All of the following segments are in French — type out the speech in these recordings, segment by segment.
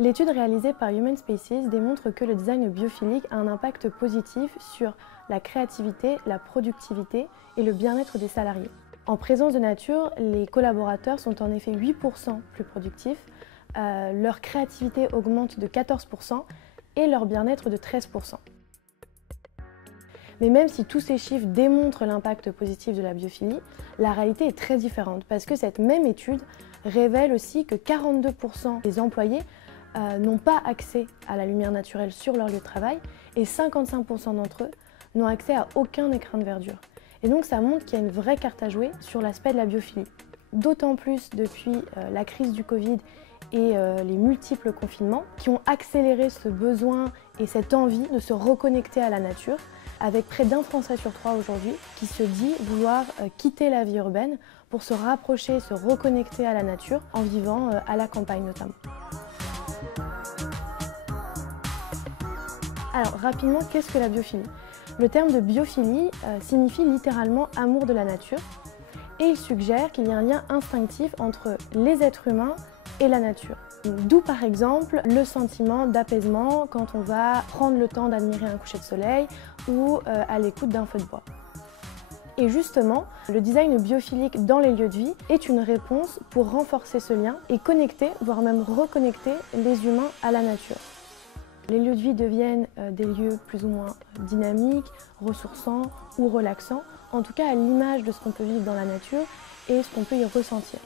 L'étude réalisée par Human Spaces démontre que le design biophilique a un impact positif sur la créativité, la productivité et le bien-être des salariés. En présence de nature, les collaborateurs sont en effet 8% plus productifs, leur créativité augmente de 14% et leur bien-être de 13%. Mais même si tous ces chiffres démontrent l'impact positif de la biophilie, la réalité est très différente parce que cette même étude révèle aussi que 42% des employés n'ont pas accès à la lumière naturelle sur leur lieu de travail et 55% d'entre eux n'ont accès à aucun écran de verdure. Et donc ça montre qu'il y a une vraie carte à jouer sur l'aspect de la biophilie. D'autant plus depuis la crise du Covid et les multiples confinements qui ont accéléré ce besoin et cette envie de se reconnecter à la nature, avec près d'un Français sur 3 aujourd'hui qui se dit vouloir quitter la vie urbaine pour se rapprocher, se reconnecter à la nature en vivant à la campagne notamment. Alors rapidement, qu'est-ce que la biophilie? Le terme de biophilie signifie littéralement amour de la nature et il suggère qu'il y a un lien instinctif entre les êtres humains et la nature. D'où par exemple le sentiment d'apaisement quand on va prendre le temps d'admirer un coucher de soleil ou à l'écoute d'un feu de bois. Et justement, le design biophilique dans les lieux de vie est une réponse pour renforcer ce lien et connecter, voire même reconnecter les humains à la nature. Les lieux de vie deviennent des lieux plus ou moins dynamiques, ressourçants ou relaxants, en tout cas à l'image de ce qu'on peut vivre dans la nature et ce qu'on peut y ressentir.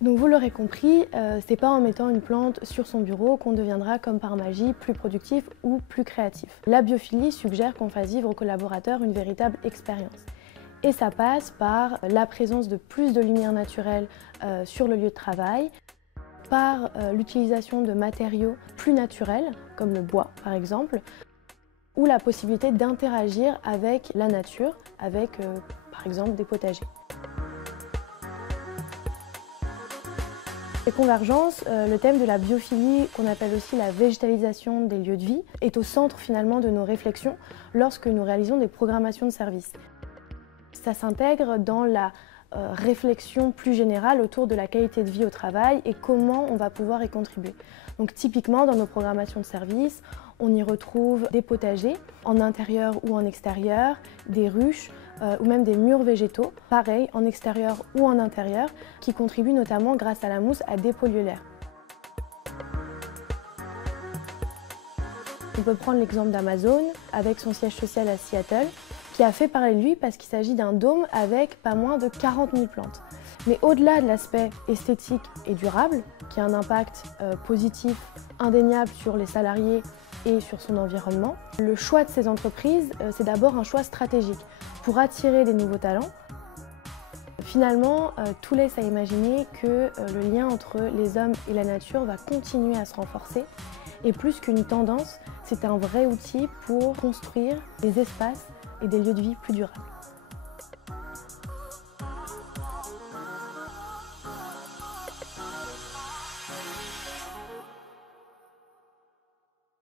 Donc vous l'aurez compris, c'est pas en mettant une plante sur son bureau qu'on deviendra comme par magie plus productif ou plus créatif. La biophilie suggère qu'on fasse vivre aux collaborateurs une véritable expérience. Et ça passe par la présence de plus de lumière naturelle sur le lieu de travail, par l'utilisation de matériaux plus naturels, comme le bois par exemple, ou la possibilité d'interagir avec la nature, avec par exemple des potagers. Les convergences, le thème de la biophilie, qu'on appelle aussi la végétalisation des lieux de vie, est au centre finalement de nos réflexions lorsque nous réalisons des programmations de services. Ça s'intègre dans la réflexion plus générale autour de la qualité de vie au travail et comment on va pouvoir y contribuer. Donc typiquement dans nos programmations de services, on y retrouve des potagers en intérieur ou en extérieur, des ruches ou même des murs végétaux, pareil en extérieur ou en intérieur, qui contribuent notamment grâce à la mousse à dépolluer l'air. On peut prendre l'exemple d'Amazon avec son siège social à Seattle, qui a fait parler de lui parce qu'il s'agit d'un dôme avec pas moins de 40 000 plantes. Mais au-delà de l'aspect esthétique et durable, qui a un impact positif indéniable sur les salariés et sur son environnement, le choix de ces entreprises, c'est d'abord un choix stratégique pour attirer des nouveaux talents. Finalement, tout laisse à imaginer que le lien entre les hommes et la nature va continuer à se renforcer. Et plus qu'une tendance, c'est un vrai outil pour construire des espaces et des lieux de vie plus durables.